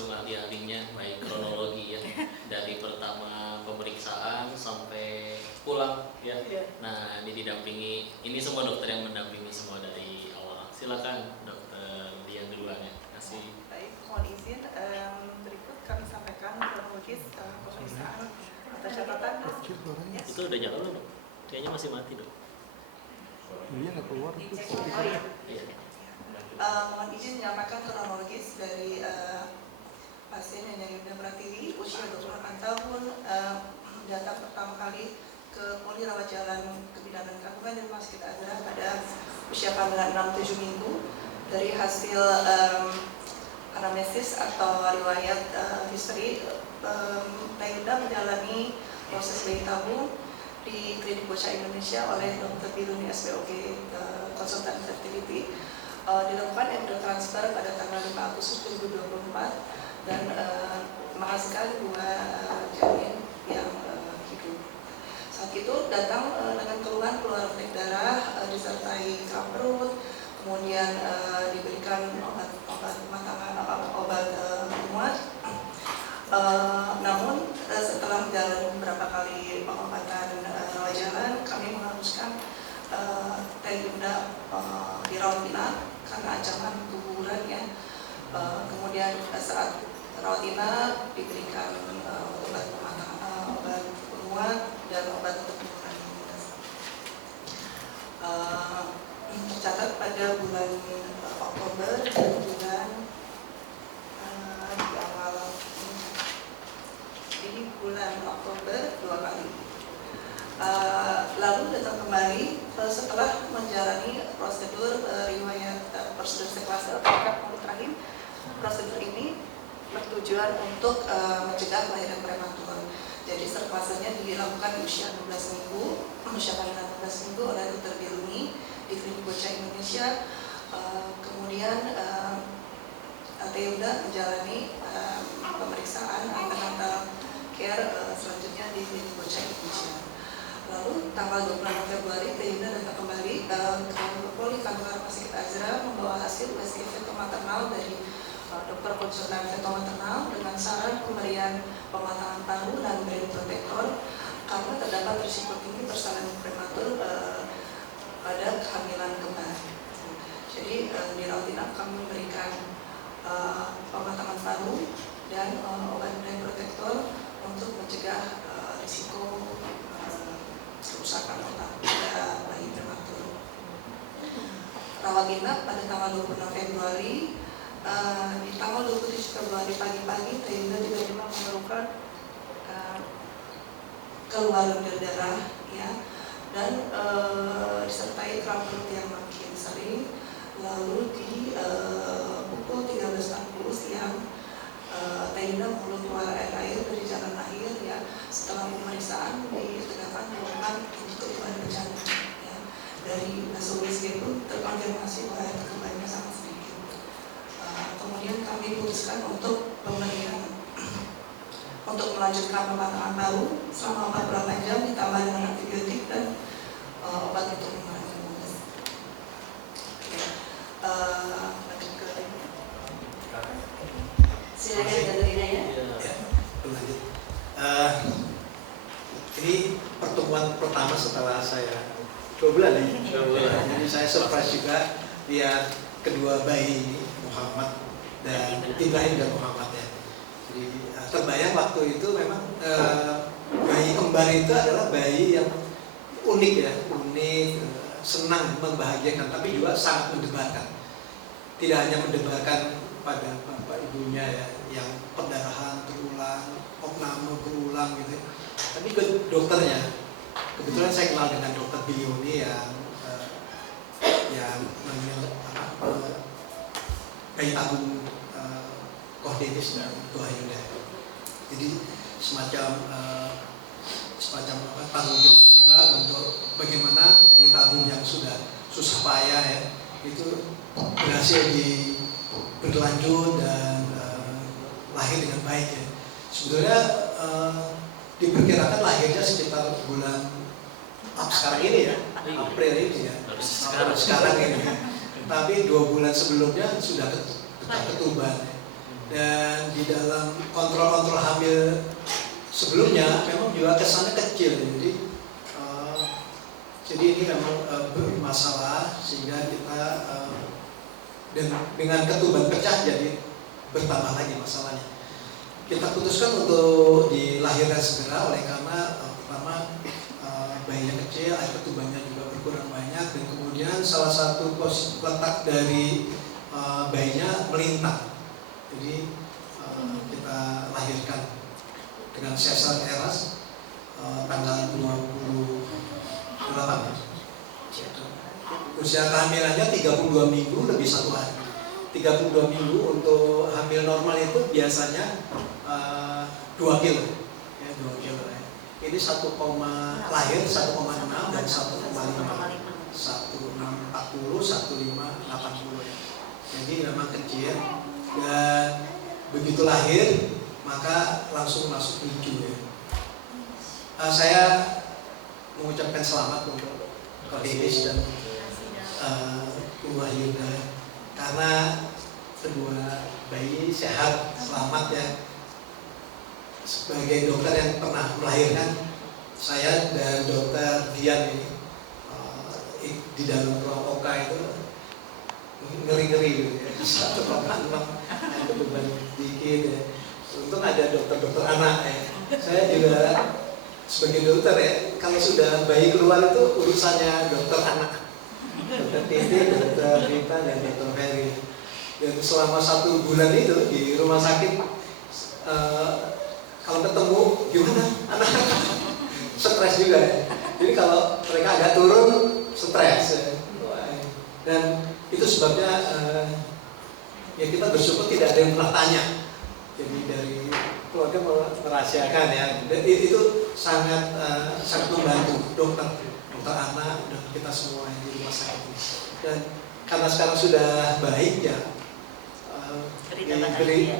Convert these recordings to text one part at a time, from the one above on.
langsung ahli-ahlinya, baik kronologi ya, dari pertama pemeriksaan sampai pulang ya. Nah, ini didampingi, ini semua dokter yang mendampingi semua dari awal. Silakan dokter Dian duluan ya. Kasih. Baik, mohon izin berikut kami sampaikan kronologis pemeriksaan atau catatan. Ya. Itu udah nyala belum, dok? Kayaknya masih mati, dok. Iya nggak keluar itu. Iya. Mohon izin menyampaikan kronologis dari pasien yang Yunda Pratiwi, usia 28 tahun, datang pertama kali ke Poli Rawat Jalan Kebidanan Kabupaten dan Rumah Sakit Azra pada usia kandungan 6-7 minggu. Dari hasil anamnesis atau riwayat history, Yunda menjalani proses bayi tabung di Klinik Bocah Indonesia oleh Dr. Biluni SPOG, konsultan fertility. Dilakukan embryo-transfer pada tanggal 5 Agustus 2024 dan menghasilkan 2 janin yang hidup. Saat itu datang dengan keluhan keluar refleks darah disertai kram perut, kemudian diberikan obat muat. Namun setelah menjalani beberapa kali pengobatan rawat jalan, kami mengharuskan Yunda dirawat inap karena ancaman keguguran ya. Kemudian saat rawat inap diberikan obat penguat dan obat untuk mengurangi imunitas. Tercatat pada bulan Oktober dan bulan di awal ini bulan Oktober 2 kali. Lalu datang kembali setelah menjalani prosedur riwayat prosedur seklase tingkat rahim. Prosedur ini bertujuan untuk mencegah kelahiran prematur. Jadi serklasenya dilakukan di usia 16 minggu, usia kandungan 16 minggu oleh Dr. Biluni di Klinik Bocah Indonesia. Kemudian Yunda menjalani pemeriksaan antenatal care selanjutnya di Klinik Bocah Indonesia. Lalu tanggal 26 Februari Yunda datang kembali ke Poli Kantor Rumah Sakit Azra membawa hasil USG feto maternal dari dokter konsultan feto maternal dengan saran pemberian pematangan paru dan brain protector karena terdapat risiko tinggi persalinan prematur pada kehamilan kembar. Jadi di rawat inap kami memberikan pematangan paru dan obat brain protector untuk mencegah risiko kerusakan otak pada bayi prematur. Rawat inap pada tanggal 26 Februari, di tanggal 27 Februari pagi-pagi Yunda tiba-tiba mengeluhkan keluaran darah ya, dan disertai kram perut yang makin sering. Lalu di pukul 13.60 siang Yunda mulai keluar air dari jalan lahir ya. Setelah pemeriksaan ditegakkan bahwa itu ada bencana ya. Dari hasil USG pun terkonfirmasi bahwa kekebalannya sangat sedikit. Kemudian kami putuskan untuk pemberian untuk melanjutkan pematangan baru selama 48 jam ditambah dengan antibiotik dan obat untuk mengurangi imunitas. Silakan Dr. ya. Lanjut. Ini pertemuan pertama setelah saya 2 bulan nih. Jadi saya surprise juga lihat kedua bayi ini, Muhammad dan Ibrahim dan Muhammad ya. Jadi terbayang waktu itu memang bayi kembar itu adalah bayi yang unik ya, senang, membahagiakan, tapi juga sangat mendebarkan. Tidak hanya mendebarkan pada bapak ibunya ya, yang perdarahan terulang, opname berulang gitu, tapi ke dokternya. Kebetulan saya kenal dengan dokter Biluni yang bayi tabung Cordenis dan Yunda. Jadi semacam tanggung jawab juga untuk bagaimana bayi tabung yang sudah susah payah ya itu berhasil berlanjut dan lahir dengan baik ya. Sebetulnya diperkirakan lahirnya sekitar bulan sekarang ini ya, April ini ya, sekarang ini. Tapi 2 bulan sebelumnya sudah ketuban ya. Dan di dalam kontrol-kontrol hamil sebelumnya memang juga kesannya kecil, jadi ini memang bermasalah sehingga kita dan dengan ketuban pecah jadi bertambah lagi masalahnya. Kita putuskan untuk dilahirkan segera oleh karena pertama bayinya kecil, air ketubannya juga berkurang banyak, dan kemudian salah satu posisi letak dari bayinya melintang. Jadi kita lahirkan dengan sesar eras tanggal 28. Usia kehamilannya 32 minggu lebih 1 hari. 32 minggu untuk hamil normal itu biasanya 2 kilo, ya, 2 kilo. Ya. Ini lahir 1,6 dan 1,5. 1640, 1580. Ya. Jadi memang kecil, dan begitu lahir maka langsung masuk NICU ya. Saya mengucapkan selamat untuk Kak Denis dan Bu Wahyuda karena kedua bayi sehat selamat ya. Sebagai dokter yang pernah melahirkan, saya dan dokter Dian ini di dalam ruang OKA itu ngeri-ngeri gitu ya. 1,6 ada beban dikit ya. Untung ada dokter-dokter anak ya. Saya juga sebagai dokter ya, kalau sudah bayi keluar itu urusannya dokter anak, dokter Titi, dokter Rita, dan dokter Ferry. Dan selama 1 bulan itu di rumah sakit, kalau ketemu gimana anak-anak stres juga ya. Jadi kalau mereka agak turun stres ya. Dan itu sebabnya ya kita bersyukur tidak ada yang pernah tanya. Jadi dari keluarga merahasiakan ya. Dan itu sangat membantu dokter anak dan kita semua yang di rumah sakit. Dan karena sekarang sudah baik ya,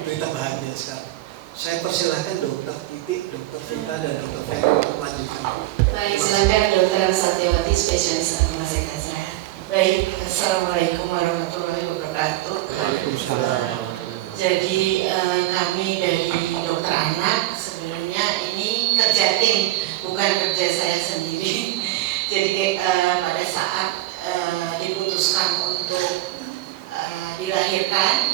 berita bahagia sekarang. Saya persilahkan dokter Titi, dokter Vita, dan dokter Ferry untuk melanjutkan. Baik, silakan dokter Satyawati, spesialis rumah sakit saya. Baik, assalamualaikum warahmatullahi wabarakatuh. Waalaikumsalam. Jadi kami dari dokter anak sebenarnya ini kerja tim, bukan kerja saya sendiri. Jadi pada saat diputuskan untuk dilahirkan,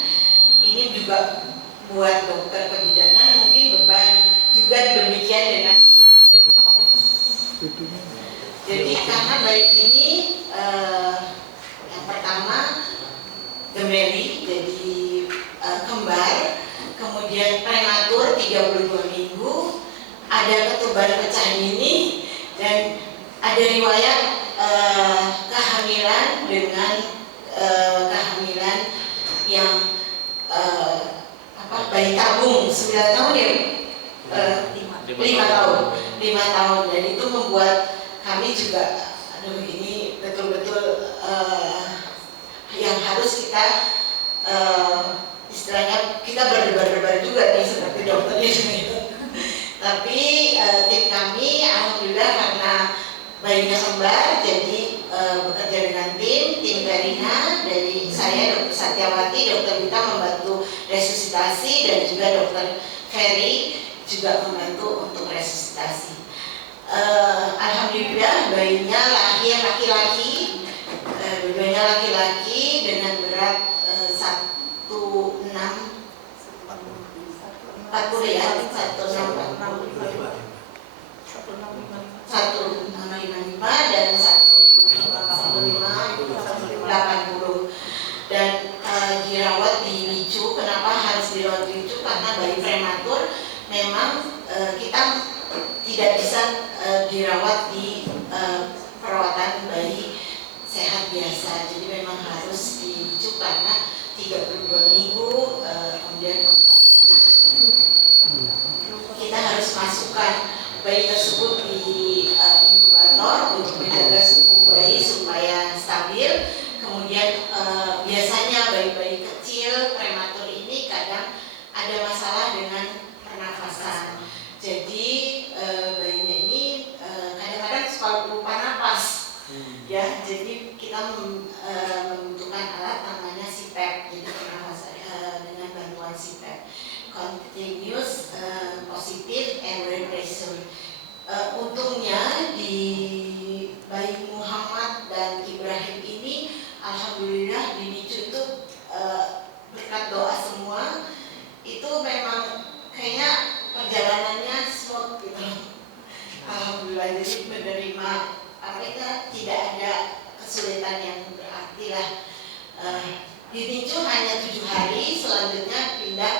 ini juga buat dokter kebidanan mungkin beban juga demikian dengan. Jadi karena bayi ini yang pertama gemeli, jadi kembar, kemudian prematur 32 minggu, ada ketuban pecah dini, dan ada riwayat kehamilan dengan kehamilan yang bayi tabung 9 tahun ya, 5 tahun, dan itu membuat kami juga, ini betul-betul yang harus kita istilahnya kita berdebar-debar juga nih seperti dokternya gitu. Tapi tim kami alhamdulillah karena bayinya kembar, jadi bekerja dengan tim Verina, dari saya dokter Satyawati, dokter Vita membantu resusitasi, dan juga dokter Ferry juga membantu untuk resusitasi. Alhamdulillah bayinya lahir laki-laki, dua-duanya laki-laki dengan berat 1640 ya, 1655 dan 1580, dan dirawat di NICU. Kenapa harus dirawat di NICU? Karena bayi prematur memang kita tidak bisa dirawat di perawatan bayi sehat biasa, jadi memang harus di NICU karena 32 minggu kemudian kembang anak. Kita harus masukkan bayi tersebut di inkubator untuk menjaga suhu bayi supaya stabil. Kemudian biasanya bayi-bayi kecil prematur ini kadang ada masalah dengan pernafasan. Jadi bayinya ini kadang-kadang suka lupa napas, ya. Jadi kita membutuhkan alat namanya CPAP, jadi pernafasan dengan bantuan CPAP. spontaneous, positif, and very pressure. Untungnya di bayi Muhammad dan Ibrahim ini, alhamdulillah di NICU itu berkat doa semua itu memang kayaknya perjalanannya smooth gitu. Alhamdulillah, jadi menerima mereka tidak ada kesulitan yang berarti lah. Di NICU hanya 7 hari, selanjutnya pindah